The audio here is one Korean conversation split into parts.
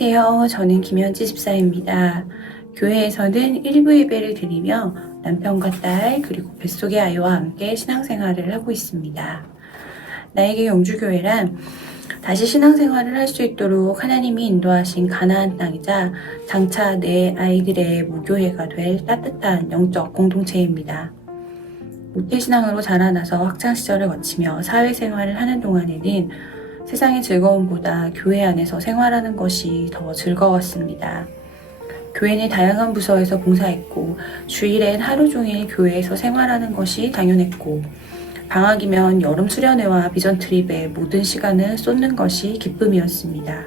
안녕하세요. 저는 김현지 집사입니다. 교회에서는 일부 예배를 드리며 남편과 딸 그리고 뱃속의 아이와 함께 신앙생활을 하고 있습니다. 나에게 영주교회란 다시 신앙생활을 할 수 있도록 하나님이 인도하신 가나안 땅이자 장차 내 아이들의 무교회가 될 따뜻한 영적 공동체입니다. 모태신앙으로 자라나서 학창시절을 거치며 사회생활을 하는 동안에는 세상의 즐거움보다 교회 안에서 생활하는 것이 더 즐거웠습니다. 교회는 다양한 부서에서 봉사했고 주일엔 하루 종일 교회에서 생활하는 것이 당연했고 방학이면 여름 수련회와 비전 트립에 모든 시간을 쏟는 것이 기쁨이었습니다.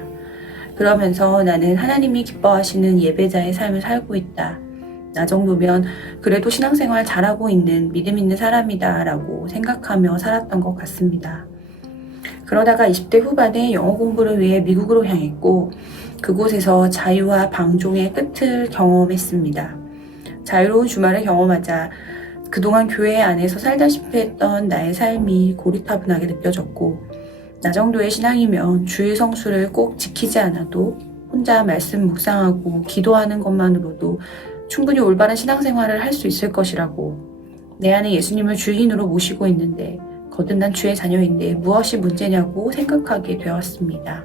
그러면서 나는 하나님이 기뻐하시는 예배자의 삶을 살고 있다. 나 정도면 그래도 신앙생활 잘하고 있는 믿음 있는 사람이다 라고 생각하며 살았던 것 같습니다. 그러다가 20대 후반에 영어 공부를 위해 미국으로 향했고 그곳에서 자유와 방종의 끝을 경험했습니다. 자유로운 주말을 경험하자 그동안 교회 안에서 살다시피 했던 나의 삶이 고리타분하게 느껴졌고 나 정도의 신앙이면 주일 성수를 꼭 지키지 않아도 혼자 말씀 묵상하고 기도하는 것만으로도 충분히 올바른 신앙생활을 할 수 있을 것이라고 내 안에 예수님을 주인으로 모시고 있는데 거듭난 주의 자녀인데 무엇이 문제냐고 생각하게 되었습니다.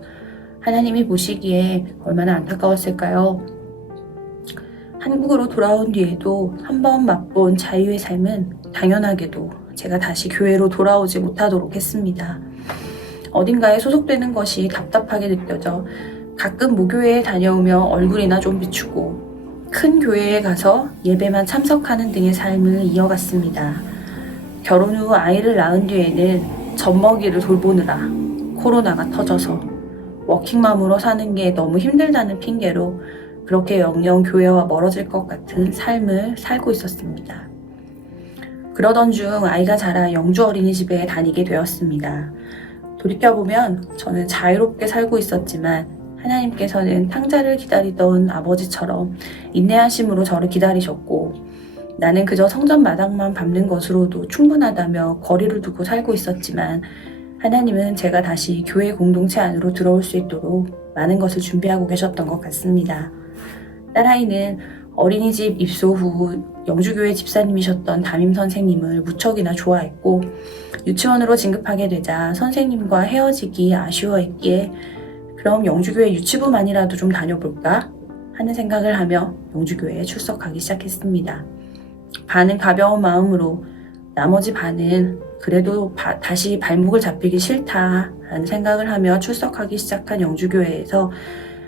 하나님이 보시기에 얼마나 안타까웠을까요? 한국으로 돌아온 뒤에도 한 번 맛본 자유의 삶은 당연하게도 제가 다시 교회로 돌아오지 못하도록 했습니다. 어딘가에 소속되는 것이 답답하게 느껴져 가끔 모교회에 다녀오며 얼굴이나 좀 비추고 큰 교회에 가서 예배만 참석하는 등의 삶을 이어갔습니다. 결혼 후 아이를 낳은 뒤에는 젖먹이를 돌보느라 코로나가 터져서 워킹맘으로 사는 게 너무 힘들다는 핑계로 그렇게 영영 교회와 멀어질 것 같은 삶을 살고 있었습니다. 그러던 중 아이가 자라 영주 어린이집에 다니게 되었습니다. 돌이켜보면 저는 자유롭게 살고 있었지만 하나님께서는 탕자를 기다리던 아버지처럼 인내하심으로 저를 기다리셨고 나는 그저 성전 마당만 밟는 것으로도 충분하다며 거리를 두고 살고 있었지만 하나님은 제가 다시 교회 공동체 안으로 들어올 수 있도록 많은 것을 준비하고 계셨던 것 같습니다. 딸아이는 어린이집 입소 후 영주교회 집사님이셨던 담임 선생님을 무척이나 좋아했고 유치원으로 진급하게 되자 선생님과 헤어지기 아쉬워했기에 그럼 영주교회 유치부만이라도 좀 다녀볼까 하는 생각을 하며 영주교회에 출석하기 시작했습니다. 반은 가벼운 마음으로 나머지 반은 그래도 바- 다시 발목을 잡히기 싫다라는 생각을 하며 출석하기 시작한 영주교회에서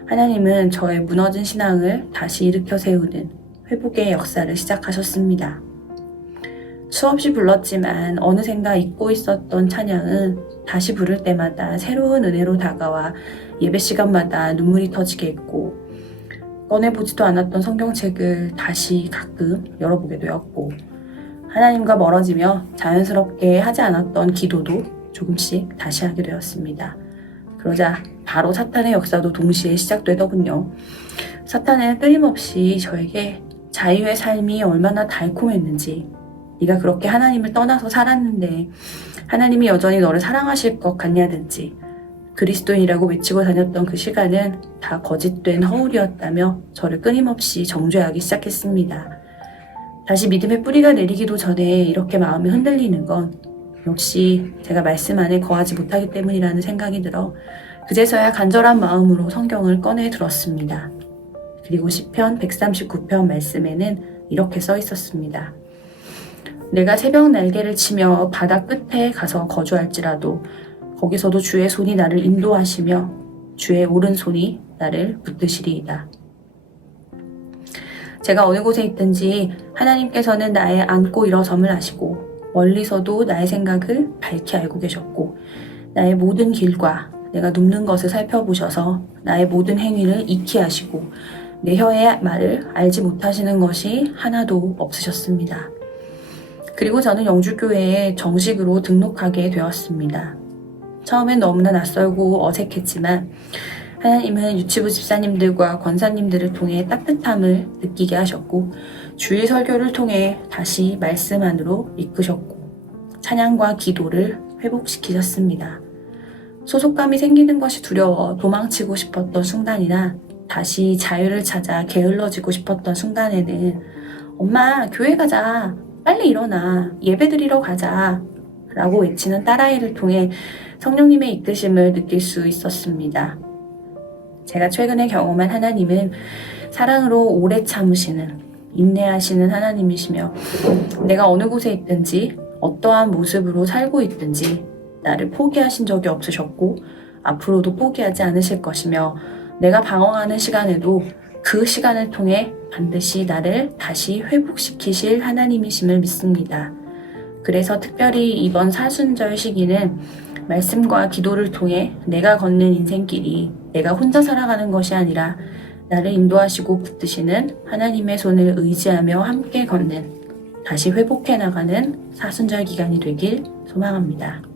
하나님은 저의 무너진 신앙을 다시 일으켜 세우는 회복의 역사를 시작하셨습니다. 수없이 불렀지만 어느샌가 잊고 있었던 찬양은 다시 부를 때마다 새로운 은혜로 다가와 예배 시간마다 눈물이 터지게 했고 꺼내보지도 않았던 성경책을 다시 가끔 열어보게 되었고 하나님과 멀어지며 자연스럽게 하지 않았던 기도도 조금씩 다시 하게 되었습니다. 그러자 바로 사탄의 역사도 동시에 시작되더군요. 사탄은 끊임없이 저에게 자유의 삶이 얼마나 달콤했는지, 네가 그렇게 하나님을 떠나서 살았는데 하나님이 여전히 너를 사랑하실 것 같냐든지, 그리스도인이라고 외치고 다녔던 그 시간은 다 거짓된 허울이었다며 저를 끊임없이 정죄하기 시작했습니다. 다시 믿음의 뿌리가 내리기도 전에 이렇게 마음이 흔들리는 건 역시 제가 말씀 안에 거하지 못하기 때문이라는 생각이 들어 그제서야 간절한 마음으로 성경을 꺼내 들었습니다. 그리고 시편 139편 말씀에는 이렇게 써 있었습니다. 내가 새벽 날개를 치며 바다 끝에 가서 거주할지라도 거기서도 주의 손이 나를 인도하시며 주의 오른손이 나를 붙드시리이다. 제가 어느 곳에 있든지 하나님께서는 나의 앉고 일어섬을 아시고 멀리서도 나의 생각을 밝히 알고 계셨고 나의 모든 길과 내가 눕는 것을 살펴보셔서 나의 모든 행위를 익히 하시고 내 혀의 말을 알지 못하시는 것이 하나도 없으셨습니다. 그리고 저는 영주교회에 정식으로 등록하게 되었습니다. 처음엔 너무나 낯설고 어색했지만 하나님은 유치부 집사님들과 권사님들을 통해 따뜻함을 느끼게 하셨고 주일 설교를 통해 다시 말씀 안으로 이끄셨고 찬양과 기도를 회복시키셨습니다. 소속감이 생기는 것이 두려워 도망치고 싶었던 순간이나 다시 자유를 찾아 게을러지고 싶었던 순간에는 엄마, 교회 가자. 빨리 일어나. 예배 드리러 가자. 라고 외치는 딸아이를 통해 성령님의 이끄심을 느낄 수 있었습니다. 제가 최근에 경험한 하나님은 사랑으로 오래 참으시는, 인내하시는 하나님이시며 내가 어느 곳에 있든지 어떠한 모습으로 살고 있든지 나를 포기하신 적이 없으셨고 앞으로도 포기하지 않으실 것이며 내가 방황하는 시간에도 그 시간을 통해 반드시 나를 다시 회복시키실 하나님이심을 믿습니다. 그래서 특별히 이번 사순절 시기는 말씀과 기도를 통해 내가 걷는 인생길이 내가 혼자 살아가는 것이 아니라 나를 인도하시고 붙드시는 하나님의 손을 의지하며 함께 걷는 다시 회복해 나가는 사순절 기간이 되길 소망합니다.